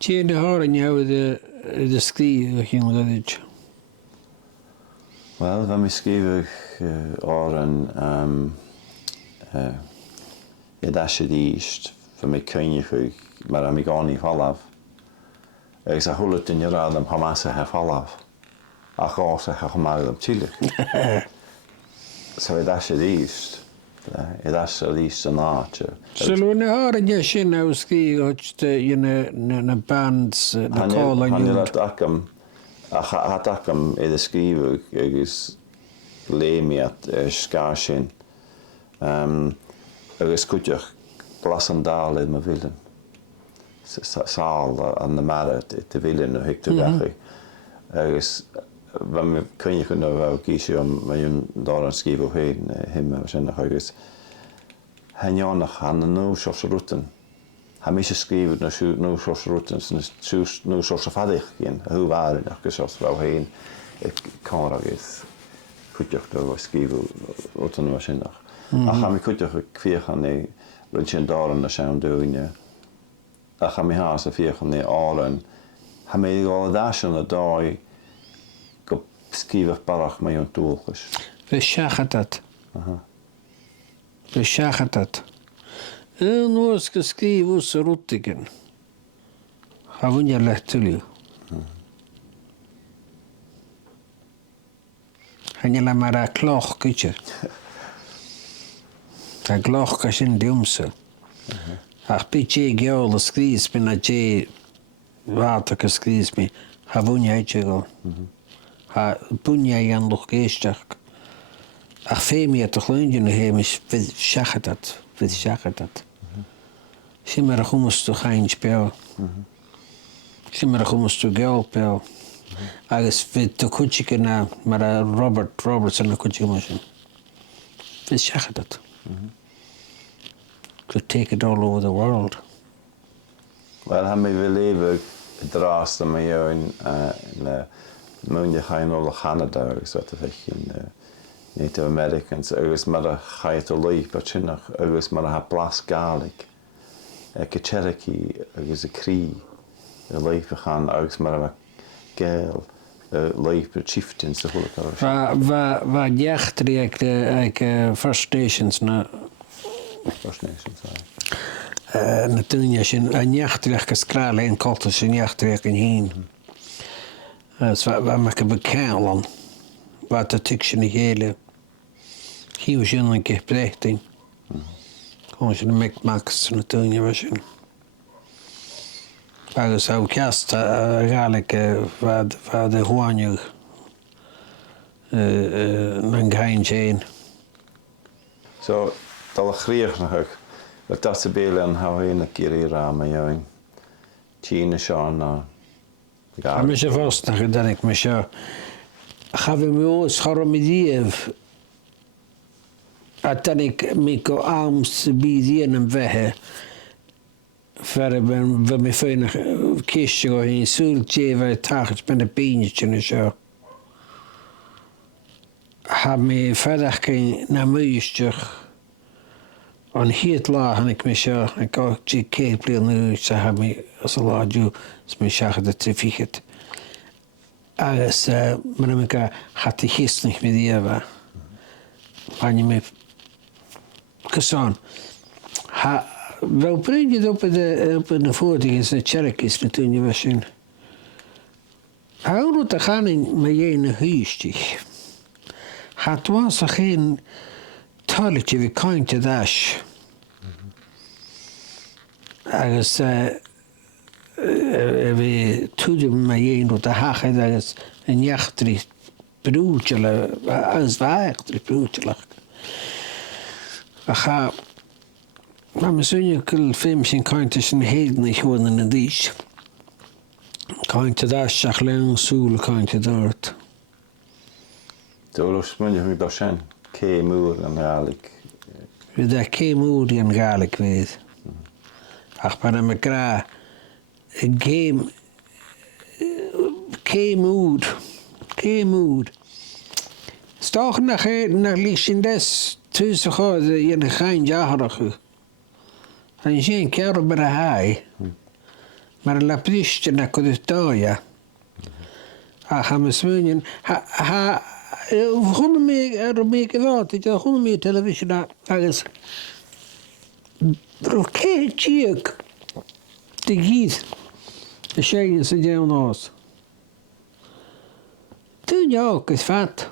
Tí na háin de scrí a chin leid. Wel, fe mi sgrifych o'r yn iad eisiau eist, fe mi cynnych mae'r amigoni falaf. Ys a hwlyd yn yr adam hamas a hef falaf. A chos a chymagad am tilich. So iad eisiau eist. Iad eisiau eist yn art. So na háin ja sin a scrí na bands na call an Hanner at acam, a hat acam iad ysgrifych agos leimiad sgar sin. Agos cwtioch glas yn dal idd mae filyn. Sal an na marad idd y filyn o hictor gachu. Agos fe mi cynnych yn o fel gisio mae yw'n dor yn sgrifo hyn hym a sy'n agos henionach han nhw sios rwtyn. Ha mi eisiau sgrifo nhw sios rwtyn sy'n nhw sios o ffadich gyn a hw farin ac sios fel hyn cor agos cwtioch nhw o sgrifo rwtyn nhw a synnach. A cha mi cwtioch y cfiach ni rwy'n sy'n dor yn y siawn dwynia. A cha mi has y fiach ni oren. Ha mi ddol y dasyn y doi go sgrifach barach mae yw'n dwlchus. Fe siachadat. Fe siachadat. Yn oes gysgrif wrth y rwtigen. Ha fwyn i'r lehtiliw. Hanyla mae'r cloch gyda. A gloch ga sy'n diwmsa. Ach by je geol y sgris mi na je fad ac y sgris mi. Ha fwniau je go. Ha bwniau gan lwch geistach. Ach femi at y chlwyndyn o hem is fydd siachadat. Fydd siachadat. Sy'n mar a chwmwstw chains bel. Sy'n mar a chwmwstw geol bel. Agos fydd dy cwtig yna mar a Roberts yn y cwtig yma sy'n. Fydd siachadat. Could take it all over the world. Wel, ha mi fel efo dras am ei yw'n mewn i chain o'r Canada agos at y fechyn Native Americans agos mae'r chait o leip a chynach agos mae'r ha blas galig y Cherokee agos y cri y leip a chan agos mae'r gel y leip y chieftains y hwylwch ar oes. Va diachtri ag First Nations na First Nations, na dynia sy'n a niachtri ag ysgral ein colta sy'n niachtri ag yn hun. Va mac y bycael on. Va dy tig sy'n ei hele. Hiw sy'n yn gych brechting. Hwn sy'n ymig max na dynia fa sy'n. Agos aw cast a galeg fad y hwaniw na'n gain sy'n. So, dal y chriach na hwch. Wel, das y bel yn haw hyn ac i'r ram a yw'n tîn y Sean a A mi eisiau fos na chydanig, mi eisiau chafu mi oes choro mi ddief a danig mi go arms bydd i'n yn fehe fer fy mi ffyn ceisio go hi'n sŵl jefa tach ys ben y bein sy'n eisiau. Ha mi fferach gyn na mwystiach ond hyd la hannig mi eisiau a go ti ceid blin nhw sa ha mi os y la diw s mi siachad y trifichet. Agos mae'n ymwneud â hati hisnich mi ddiafa. Pani mi cyson. Fel bryd i ddwb yn y ffwrdd i gys y Cherokees na dwi'n i fasyn. Awr o da chanin mae ein y hwystig. Dwas a chyn toilet i fi coint y dash. Agos fi tŵdim mae ein o da hachyd agos yn iachtri brwtiola, agos faechtri brwtiola. A mae swnio gyl ffim sy'n coint sy'n heidn i chwn yn y ddys. Coint y dash ach lewn sŵl coint y dort. Dwrws mynd i'w dosen, ce mwr yn galig. Fydd e ce mwr yn galig fydd. Ach pan am y gra, ce mwr. Stoch na lis sy'n des, tŵs o chod yn y chain jaharach yw. Yn sy'n cewr byr a hai. mar la Pristina Koditoja. Hamesmunien. Hon mig gevalt, jag hon mig television agus. Broke chiek. De gis. De shegen se down os. Tu jag is fat.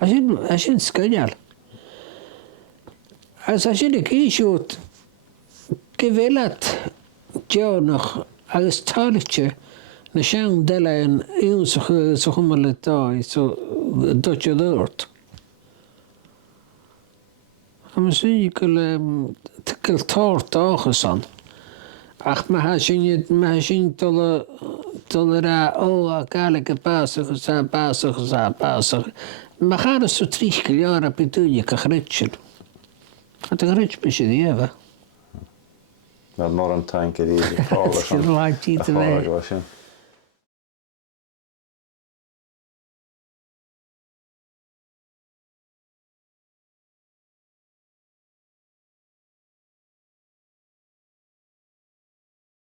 Ashin skanyal. As ashin kishot. Gevelat jo nog agus taletje. Na sean dela yn un so humle tai so dotje dort. Am sykel tikkel tort agesan. Ach ma sin tolera o kalke pasig sa. Ma gaan so 3 jaar op je kagritchen. Het gritsch bisje dieva. Met morgen tanker die. Het is een lang tijd te